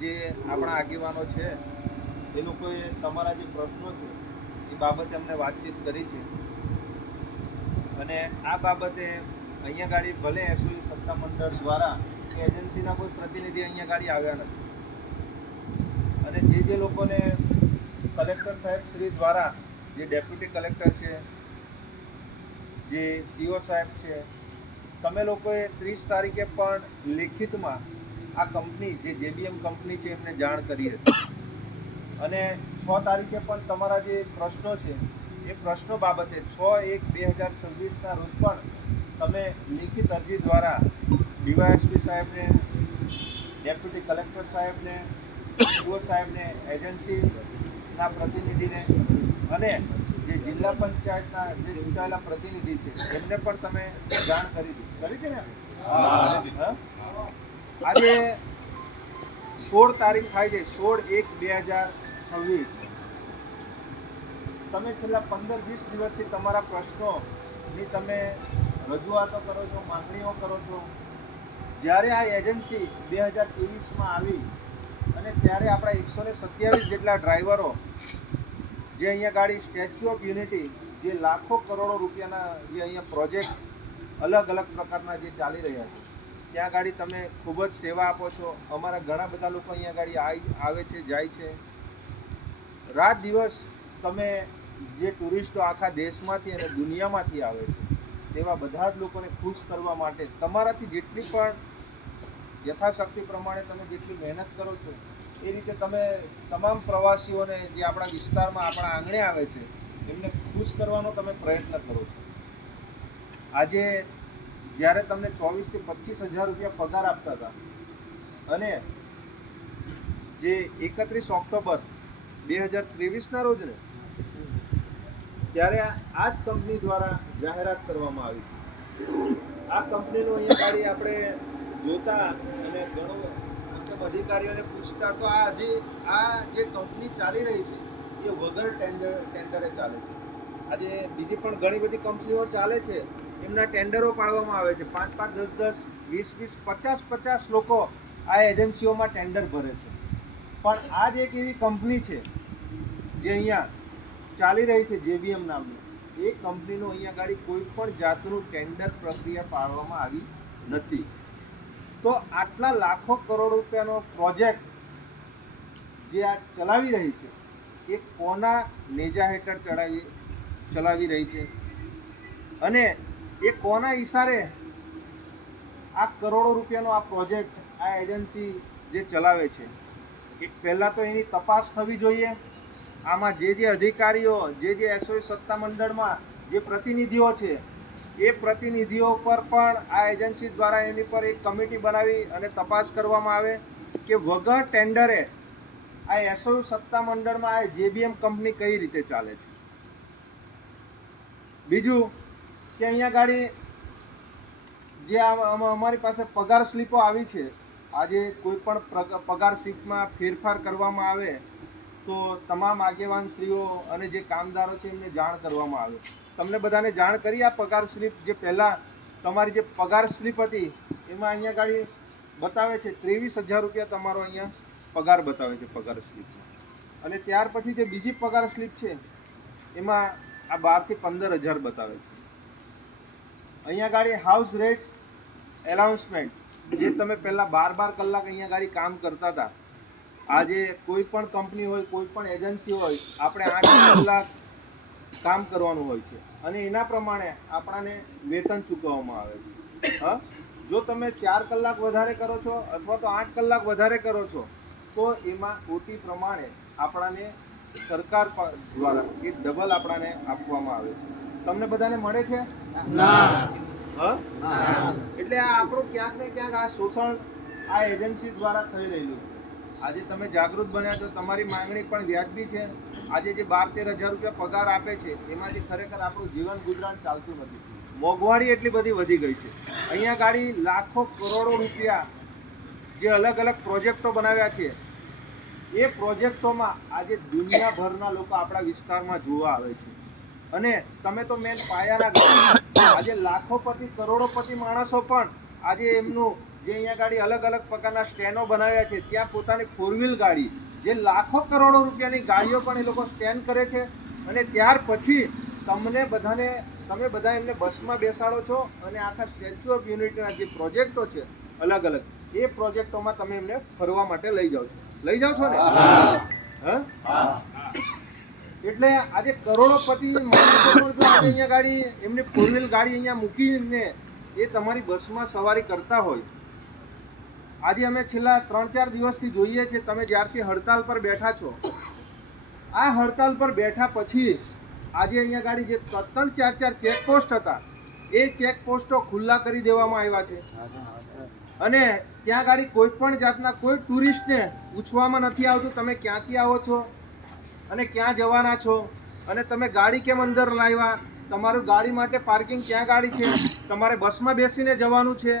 જે આપણા આગેવાનો છે, એ લોકોએ તમારા જે પ્રશ્નો છે, એ બાબતે અમને વાતચીત કરી છે. અને આ બાબતે અહીંયા ગાડી ભલે એસઓઈ સત્તા મંડળ દ્વારા કે એજન્સીના કોઈ પ્રતિનિધિ અહીંયા ગાડી આવ્યા નથી. અને જે જે લોકોને કલેક્ટર સાહેબ શ્રી દ્વારા જે ડેપ્યુટી કલેક્ટર છે, જે સીઓ સાહેબ છે, તમે લોકોએ ત્રીસ તારીખે પણ લેખિતમાં આ કંપની જે જેબીએમ કંપની છે એમને જાણ કરી હતી. અને છ તારીખે પણ તમારા જે પ્રશ્નો છે એ પ્રશ્નો બાબતે છ એક બે હજાર છવ્વીસના રોજ પણ તમે લિખિત અરજી દ્વારા ડીવાયએસપી સાહેબને ડેપ્યુટી કલેક્ટર સાહેબને સીઓ સાહેબને એજન્સીના પ્રતિનિધિને અને જે જિલ્લા પંચાયતના જે ચૂંટાયેલા પ્રતિનિધિ છે એમને પણ તમે જાણ કરી દીધી. કરી છે ને? હા? આજે સોળ તારીખ થાય છે, સોળ એક બે હજાર છવ્વીસ. તમે છેલ્લા પંદર વીસ દિવસથી તમારા પ્રશ્નોની તમે રજૂઆતો કરો છો, માંગણીઓ કરો છો. જ્યારે આ એજન્સી બે હજાર ત્રેવીસમાં આવી અને ત્યારે આપણા એકસો ને સત્યાવીસ જેટલા ડ્રાઈવરો જે અહીંયા ગાડી સ્ટેચ્યુ ઓફ યુનિટી, જે લાખો કરોડો રૂપિયાના જે અહીંયા પ્રોજેક્ટ અલગ અલગ પ્રકારના જે ચાલી રહ્યા છે ત્યાં ગાડી તમે ખૂબ જ સેવા આપો છો. અમારા ઘણા બધા લોકો અહીંયા ગાડી આવી છે, જાય છે. રાત દિવસ તમે જે ટુરિસ્ટો આખા દેશમાંથી અને દુનિયામાંથી આવે છે, તેવા બધા જ લોકોને ખુશ કરવા માટે તમારાથી જેટલી પણ યથાશક્તિ પ્રમાણે તમે જેટલી મહેનત કરો છો, એ રીતે તમે તમામ પ્રવાસીઓને જે આપણા વિસ્તારમાં આપણા આંગણે આવે છે, એમને ખુશ કરવાનો તમે પ્રયત્ન કરો છો. આજે જ્યારે તમને ચોવીસ કે પચીસ હજાર રૂપિયા પગાર આપતા હતા. અને જે એકત્રીસ ઓક્ટોબર બે હજાર ત્રેવીસના રોજ ને, ત્યારે આ જ કંપની દ્વારા જાહેરાત કરવામાં આવી આ કંપનીનું અહીંયા ગાડી આપણે જોતા અને ઘણો અધિકારીઓને પૂછતા, તો આ જે આ જે કંપની ચાલી રહી છે, એ વગર ટેન્ડર, ટેન્ડરે ચાલે છે. આજે બીજી પણ ઘણી બધી કંપનીઓ ચાલે છે. એમના ટેન્ડરો પાડવામાં આવે છે. પાંચ પાંચ, દસ દસ, વીસ વીસ, પચાસ પચાસ લોકો આ એજન્સીઓમાં ટેન્ડર ભરે છે. પણ આ જ એક એવી કંપની છે જે અહીંયા ચાલી રહી છે, જેબીએમ નામની. એ કંપનીનું અહીંયા ગાડી કોઈ પણ જાતનું ટેન્ડર પ્રક્રિયા પાડવામાં આવી નથી. તો આટલા લાખો કરોડ રૂપિયાનો પ્રોજેક્ટ જે આ ચલાવી રહી છે, એ કોના નેજા હેઠળ ચડાવી, ચલાવી રહી છે? અને એ કોના ઈશારે આ કરોડો રૂપિયાનો આ પ્રોજેક્ટ, આ એજન્સી જે ચલાવે છે? એ પહેલાં તો એની તપાસ થવી જોઈએ. આમાં જે જે અધિકારીઓ, જે જે એસઓઈ સત્તા મંડળમાં જે પ્રતિનિધિઓ છે, એ પ્રતિનિધિઓ પર પણ આ એજન્સી દ્વારા એની પર એક કમિટી બનાવી અને તપાસ કરવામાં આવે કે વગર ટેન્ડરે આ એસઓયુ સત્તા મંડળમાં આ જેબીએમ કંપની કઈ રીતે ચાલે છે? બીજું કે અહીંયા ગાડી જે અમારી પાસે પગાર સ્લીપો આવી છે, આજે કોઈ પણ પગાર સ્લીપમાં ફેરફાર કરવામાં આવે, તો તમામ આગેવાન શ્રીઓ અને જે કામદારો છે એમને જાણ કરવામાં આવે. તમને બધાને જાણ કરી આ પગાર સ્લીપ જે પહેલાં તમારી જે પગાર સ્લીપ હતી, એમાં અહીંયા ગાડી બતાવે છે, ત્રેવીસ હજાર રૂપિયા તમારો અહીંયા પગાર બતાવે છે પગાર સ્લીપમાં. અને ત્યાર પછી જે બીજી પગાર સ્લીપ છે, એમાં આ બારથી પંદર હજાર બતાવે છે. અહીંયા ગાડી હાઉસ રેટ એલાઉન્સમેન્ટ જે તમે પહેલાં બાર બાર કલાક અહીંયા ગાડી કામ કરતા હતા. આજે કોઈ પણ કંપની હોય, કોઈ પણ એજન્સી હોય, આપણે આઠ કલાક કામ કરવાનું હોય છે. અને એના પ્રમાણે આપણાને વેતન ચૂકવવામાં આવે છે. હા? જો તમે ચાર કલાક વધારે કરો છો અથવા તો આઠ કલાક વધારે કરો છો, તો એમાં ઓટી પ્રમાણે આપણાને સરકાર દ્વારા એ ડબલ આપણાને આપવામાં આવે છે. તમને બધાને મળે છે? હા? એટલે આ આપણું ક્યાંક ને ક્યાંક આ શોષણ આ એજન્સી દ્વારા થઈ રહેલું છે. આજે તમે જાગૃત બન્યા છો તમારી માંગણી પણ વ્યાજબી છે. આજે જે બાર તેર હજાર રૂપિયા પગાર આપે છે એમાંથી ખરેખર આપણું જીવન ગુજરાન ચાલતું નથી. મોંઘવારી એટલી બધી વધી ગઈ છે. અહીંયા ગાડી લાખો કરોડો રૂપિયા જે અલગ અલગ પ્રોજેક્ટો બનાવ્યા છે. એ પ્રોજેક્ટોમાં આજે દુનિયાભરના લોકો આપણા વિસ્તારમાં જોવા આવે છે. અને તમે તો મેન પાયાના. આજે લાખોપતિ કરોડોપતિ માણસો પણ આજે એમનું જે અહીંયા ગાડી અલગ અલગ પ્રકારના સ્ટેન્ડો બનાવ્યા છે ત્યાં પોતાની ફોર વ્હીલ ગાડી જે લાખો કરોડો રૂપિયાની ગાડીઓ પણ એ લોકો સ્ટેન્ડ કરે છે. અને ત્યાર પછી તમને બધાને તમે બધા એમને બસમાં બેસાડો છો અને આખા સ્ટેચ્યુ ઓફ યુનિટીના જે પ્રોજેક્ટો છે અલગ અલગ એ પ્રોજેક્ટોમાં તમે એમને ફરવા માટે લઈ જાઓ છો. લઈ જાઓ છો ને? હા. એટલે આજે કરોડોપતિ અહીંયા ગાડી, એમની ફોર વ્હીલ ગાડી અહીંયા મૂકીને એ તમારી બસમાં સવારી કરતા હોય. આજે અમે છેલ્લા ત્રણ ચાર દિવસથી જોઈએ છે તમે જ્યારથી હડતાલ પર બેઠા છો. આ હડતાલ પર બેઠા પછી આજે અહીંયા ગાડી જે ત્રણ ચાર ચાર ચેકપોસ્ટ હતા, એ ચેકપોસ્ટો ખુલ્લા કરી દેવામાં આવ્યા છે. અને ત્યાં ગાડી કોઈ પણ જાતના કોઈ ટુરિસ્ટને પૂછવામાં નથી આવતું, તમે ક્યાંથી આવો છો? અને ક્યાં જવાના છો? અને તમે ગાડી કેમ અંદર લાવ્યા? તમારું ગાડી માટે પાર્કિંગ ક્યાં ગાડી છે? તમારે બસમાં બેસીને જવાનું છે?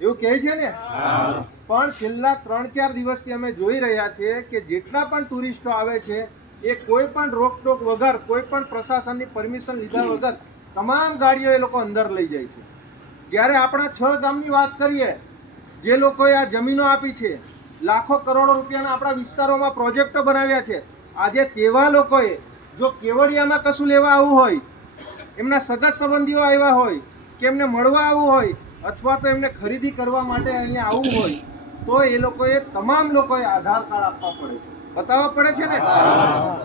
એવું કહે છે ને? પણ છેલ્લા ત્રણ ચાર દિવસથી અમે જોઈ રહ્યા છીએ કે જેટલા પણ ટુરિસ્ટો આવે છે, એ કોઈ પણ રોકટોક વગર, કોઈ પણ પ્રશાસનની પરમિશન લીધા વગર તમામ ગાડીઓ એ લોકો અંદર લઈ જાય છે. જ્યારે આપણા છ ગામની વાત કરીએ, જે લોકોએ આ જમીનો આપી છે, લાખો કરોડો રૂપિયાના આપણા વિસ્તારોમાં પ્રોજેક્ટો બનાવ્યા છે આજે તેવા લોકોએ જો કેવડિયામાં કશું લેવા આવવું હોય, એમના સગા સંબંધીઓ આવ્યા હોય, કે એમને મળવા આવવું હોય, અથવા તો એમને ખરીદી કરવા માટે અહીંયા આવવું હોય, તો એ લોકોએ તમામ લોકોએ આધાર કાર્ડ આપવા પડે છે. બતાવવા પડે છે ને?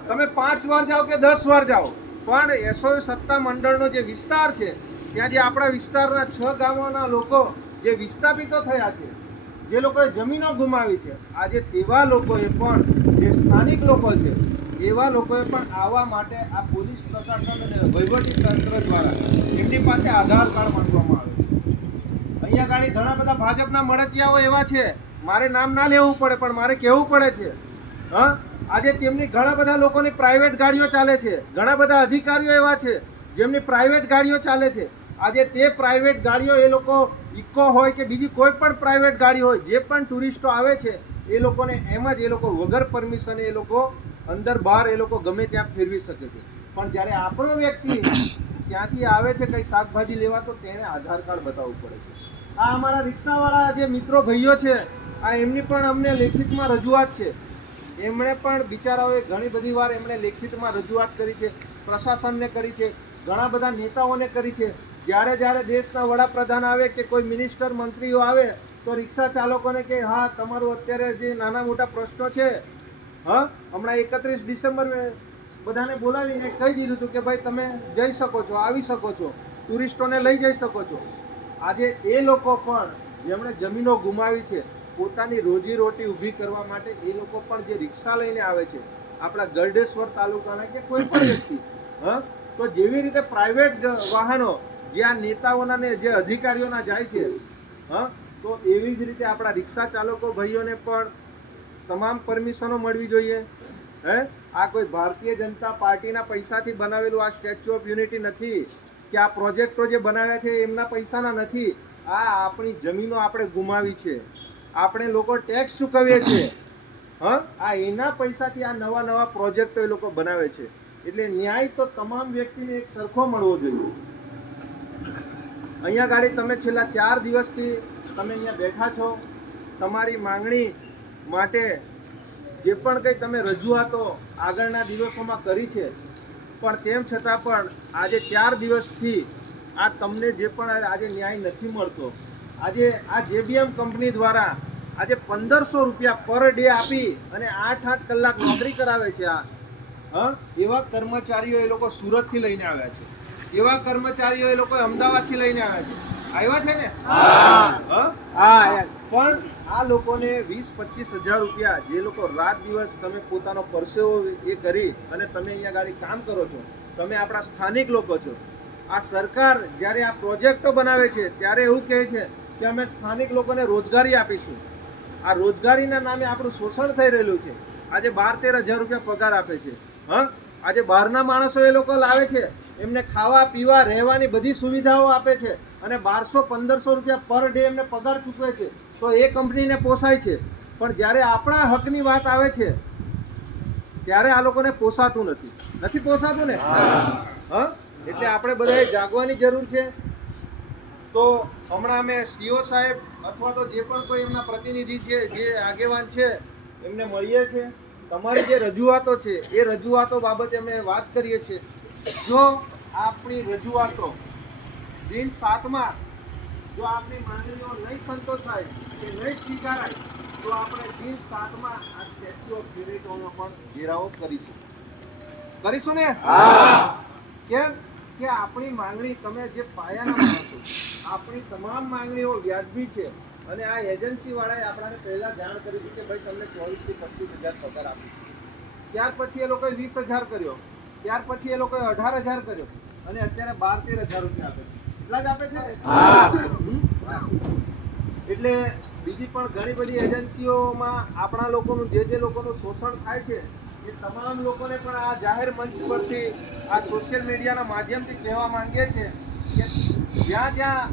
તમે પાંચ વાર જાઓ કે દસ વાર જાઓ, પણ એસઓ સત્તા મંડળનો જે વિસ્તાર છે, ત્યાં જે આપણા વિસ્તારના છ ગામોના લોકો જે વિસ્થાપિતો થયા છે જે લોકોએ જમીનો ગુમાવી છે, આજે તેવા લોકોએ પણ, જે સ્થાનિક લોકો છે, એવા લોકોએ પણ આવવા માટે આ પોલીસ પ્રશાસન અને વહીવટી તંત્ર દ્વારા એમની પાસે આધાર કાર્ડ માંગવામાં આવે છે. અહીંયા ગાડી ઘણા બધા ભાજપના મળતિયાઓ એવા છે, મારે નામ ના લેવું પડે, પણ મારે કહેવું પડે છે. હા? આજે તેમની ઘણા બધા લોકોની પ્રાઇવેટ ગાડીઓ ચાલે છે, ઘણા બધા અધિકારીઓ એવા છે, જેમની પ્રાઇવેટ ગાડીઓ ચાલે છે. આજે તે પ્રાઇવેટ ગાડીઓ એ લોકો ઇકો હોય કે બીજી કોઈ પણ પ્રાઇવેટ ગાડી હોય, જે પણ ટુરિસ્ટો આવે છે, એ લોકોને એમ જ એ લોકો વગર પરમિશન એ લોકો અંદર બહાર એ લોકો ગમે ત્યાં ફેરવી શકે છે. પણ જ્યારે આપણો વ્યક્તિ ત્યાંથી આવે છે કંઈ શાકભાજી લેવા, તો તેણે આધાર કાર્ડ બતાવવું પડે છે. આ અમારા રિક્ષાવાળા જે મિત્રો ભાઈઓ છે, આ એમની પણ અમને લેખિતમાં રજૂઆત છે. એમણે પણ બિચારાઓએ ઘણી બધી વાર એમણે લેખિતમાં રજૂઆત કરી છે, પ્રશાસનને કરી છે, ઘણા બધા નેતાઓને કરી છે. જ્યારે જ્યારે દેશના વડાપ્રધાન આવે કે કોઈ મિનિસ્ટર મંત્રીઓ આવે, તો રિક્ષા ચાલકોને કે હા, તમારું અત્યારે જે નાના મોટા પ્રશ્નો છે, હા, હમણાં એકત્રીસ ડિસેમ્બર બધાને બોલાવીને કહી દીધું હતું કે, ભાઈ, તમે જઈ શકો છો, આવી શકો છો, ટુરિસ્ટોને લઈ જઈ શકો છો. આજે એ લોકો પણ, જેમણે જમીનો ગુમાવી છે, પોતાની રોજી રોટી ઊભી કરવા માટે એ લોકો પણ જે રિક્ષા લઈને આવે છે, આપણા ગરડેશ્વર તાલુકાના કે કોઈ પણ વ્યક્તિ, હા, તો જેવી રીતે પ્રાઇવેટ વાહનો જે આ નેતાઓના ને જે અધિકારીઓના જાય છે, હા, તો એવી જ રીતે આપણા રિક્ષા ચાલકો ભાઈઓને પણ તમામ પરમિશનો મળવી જોઈએ. હે? આ કોઈ ભારતીય જનતા પાર્ટીના પૈસાથી બનાવેલું આ સ્ટેચ્યુ ઓફ યુનિટી નથી કે આ પ્રોજેક્ટો જે બનાવ્યા છે એમના પૈસાના નથી. આ આપણી જમીનો આપણે ગુમાવી છે. આપણે લોકો ટેક્સ ચૂકવીએ છીએ. હા, આ એના પૈસાથી આ નવા નવા પ્રોજેક્ટો એ લોકો બનાવે છે. એટલે ન્યાય તો તમામ વ્યક્તિને એક સરખો મળવો જોઈએ. અહીંયા ગાડી તમે છેલ્લા ચાર દિવસથી તમે અહીંયા બેઠા છો. તમારી માંગણી માટે જે પણ કંઈ તમે રજૂઆતો આગળના દિવસોમાં કરી છે, પણ તેમ છતાં પણ આજે ચાર દિવસથી આ તમને જે પણ આજે ન્યાય નથી મળતો. આજે આ જેબીએમ કંપની દ્વારા આજે પંદરસો રૂપિયા પર ડે આપી અને આઠ આઠ કલાક નોકરી કરાવે છે આ. હા, એવા કર્મચારીઓ એ લોકો સુરતથી લઈને આવ્યા છે. એવા કર્મચારીઓ એ લોકો અમદાવાદથી લઈને આવ્યા છે. આવ્યા છે ને? હા. હા? પણ આ લોકોને વીસ પચીસ હજાર રૂપિયા જે લોકો રાત દિવસ તમે પોતાનો પરસેવો એ કરી અને તમે અહીંયા ગાડી કામ કરો છો તમે આપણા સ્થાનિક લોકો છો. આ સરકાર જ્યારે આ પ્રોજેક્ટો બનાવે છે ત્યારે એવું કહે છે કે અમે સ્થાનિક લોકોને રોજગારી આપીશું. આ રોજગારીના નામે આપણું શોષણ થઈ રહેલું છે. આજે બાર તેર હજાર રૂપિયા પગાર આપે છે. હા? આજે બહારના માણસો એ લોકો લાવે છે એમને ખાવા પીવા રહેવાની બધી સુવિધાઓ આપે છે અને બારસો પંદરસો રૂપિયા પર ડે એમને પગાર ચૂકવે છે. તો એ કંપનીને પોસાય છે. પણ જ્યારે આપણા હકની વાત આવે છે ત્યારે આ લોકોને પોસાતું નથી. નથી પોસાતું ને? હા. એટલે આપણે બધાએ જાગવાની જરૂર છે. તો હમણાં અમે સીઓ સાહેબ અથવા તો જે પણ કોઈ એમના પ્રતિનિધિ છે જે આગેવાન છે એમને મળીએ છીએ. તમારી જે રજૂઆતો છે એ રજૂઆતો બાબતે અમે વાત કરીએ છીએ. જો આપણી રજૂઆતો દિન સાતમાં જો આપણી માંગણીઓ નહીં સંતોષાય કે નહીં સ્વીકારાય તો આપણે દિન સાતમાં આ સ્ટેચ્યુ ઓફ યુનિટીનો પણ ઘેરાવો કરીશું કરીશું ને? કેમ કે આપણી માંગણી તમે જે પાયાના આપણી તમામ માંગણીઓ વ્યાજબી છે. અને આ એજન્સી વાળાએ આપણાને પહેલા જાણ કરી હતી કે ભાઈ તમને ચોવીસથી પચીસ હજાર પગાર આપી ત્યાર પછી એ લોકોએ વીસ હજાર કર્યો. ત્યાર પછી એ લોકોએ અઢાર હજાર કર્યો. અને અત્યારે બાર તેર હજાર રૂપિયા આપે છે. એટલા જ આપે છે? એટલે બીજી પણ ઘણી બધી એજન્સીઓમાં આપણા લોકોનું જે જે લોકોનું શોષણ થાય છે એ તમામ લોકોને પણ આ જાહેર મંચ પરથી આ સોશિયલ મીડિયાના માધ્યમથી કહેવા માંગીએ છીએ કે જ્યાં જ્યાં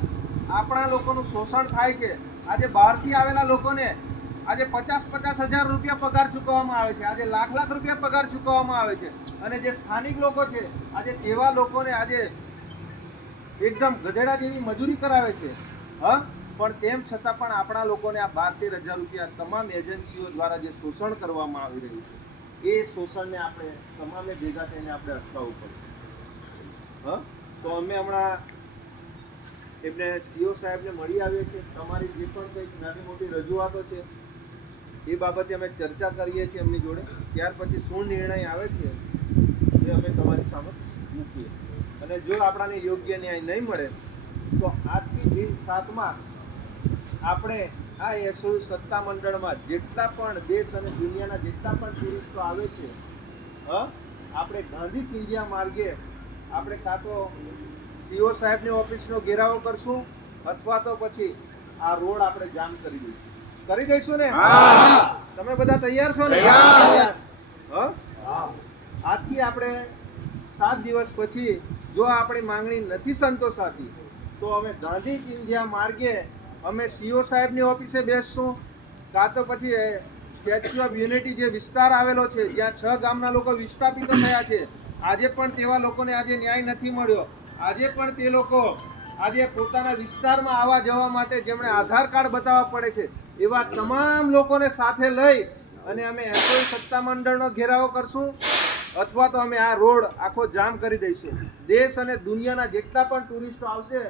આપણા લોકોનું શોષણ થાય છે આજે બહારથી આવેલા લોકોને આજે પચાસ પચાસ હજાર રૂપિયા પગાર ચૂકવવામાં આવે છે. આજે લાખ લાખ રૂપિયા પગાર ચૂકવવામાં આવે છે. અને જે સ્થાનિક લોકો છે, આજે તેવા લોકોને આજે એકદમ ગધેડા જેવી મજૂરી કરાવે છે. હા? પણ તેમ છતાં પણ આપણા લોકોને આ બાર તેર હજાર રૂપિયા તમામ એજન્સીઓ દ્વારા જે શોષણ કરવામાં આવી રહ્યું છે, એ શોષણને આપણે તમામે ભેગા થઈને આપણે અટકાવવું પડે. હા? તો અમે હમણાં એમને સીઓ સાહેબને મળી આવીએ છીએ તમારી જે પણ કંઈક નાની મોટી રજૂઆતો છે, એ બાબતે અમે ચર્ચા કરીએ છીએ એમની જોડે. ત્યાર પછી શું નિર્ણય આવે છે, એ અમે તમારી સામે મૂકીએ. અને જો આપણાને યોગ્ય ન્યાય નહીં મળે, તો આજથી દિન સાતમાં આપણે આ એસઓ સત્તા મંડળમાં જેટલા પણ દેશ અને દુનિયાના જેટલા પણ ટુરિસ્ટો આવે છે, હ, આપણે ગાંધી ચિંધિયા માર્ગે આપણે કાં તો સીઓ સાહેબની ઓફિસનો ઘેરાવો કરશું અથવા તો પછી આ રોડ આપણે જામ કરી દઈશું. કરી દઈશું ને? તમે બધા તૈયાર છો ને? આજથી આપણે સાત દિવસ પછી જો આપણી માંગણી નથી સંતોષાતી તો અમે ગાંધી ચિંધ્યા માર્ગે અમે સીઓ સાહેબની ઓફિસે બેસશું. કાં તો પછી સ્ટેચ્યુ ઓફ યુનિટી જે વિસ્તાર આવેલો છે જ્યાં છ ગામના લોકો વિસ્થાપિત થયા છે આજે પણ તેવા લોકોને આજે ન્યાય નથી મળ્યો. આજે પણ તે લોકો આજે પોતાના વિસ્તારમાં આવવા જવા માટે જેમણે આધાર કાર્ડ બતાવવા પડે છે એવા તમામ લોકોને સાથે લઈ અને અમે એસઓઈ સત્તા મંડળનો ઘેરાવો કરશું અથવા તો અમે આ રોડ આખો જામ કરી દઈશું. દેશ અને દુનિયાના જેટલા પણ ટુરિસ્ટો આવશે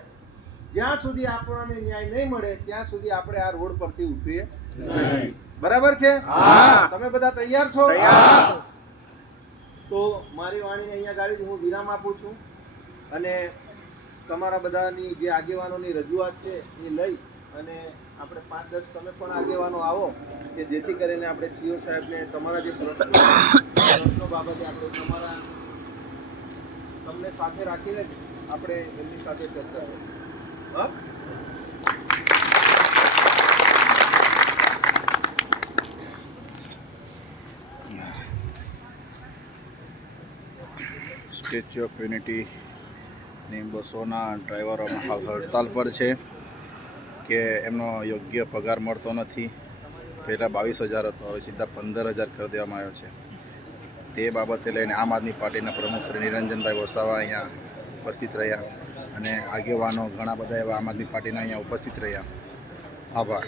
જ્યાં સુધી આપણને ન્યાય નહીં મળે ત્યાં સુધી આપણે આ રોડ પરથી ઉઠીએ. બરાબર છે? તમે બધા તૈયાર છો? તો મારી વાણીને અહીંયા ગાડી હું વિરામ આપું છું. અને તમારા બધાની જે આગેવાનોની રજૂઆત છે એ લઈ અને આપણે પાંચ દસ તમે પણ આગેવાનો આવો કે જેથી કરીને આપણે સીઓ સાહેબને તમારા જે પ્રશ્નો પ્રશ્નો બાબતે આપણે તમારા તમને સાથે રાખીને જ આપણે એમની સાથે ચર્ચા. હા સ્ટેચ્યુ ઓફ યુનિટીની બસોના ડ્રાઈવરો હાલ હડતાલ પર છે કે એમનો યોગ્ય પગાર મળતો નથી. પહેલાં બાવીસ હજાર હતો, હવે સીધા પંદર હજાર કરી દેવામાં આવ્યો છે. તે બાબતે લઈને આમ આદમી પાર્ટીના પ્રમુખ શ્રી નિરંજનભાઈ વસાવા અહીંયા ઉપસ્થિત રહ્યા અને આગેવાનો ઘણા બધા એવા આમ આદમી પાર્ટીના અહીંયા ઉપસ્થિત રહ્યા. આભાર.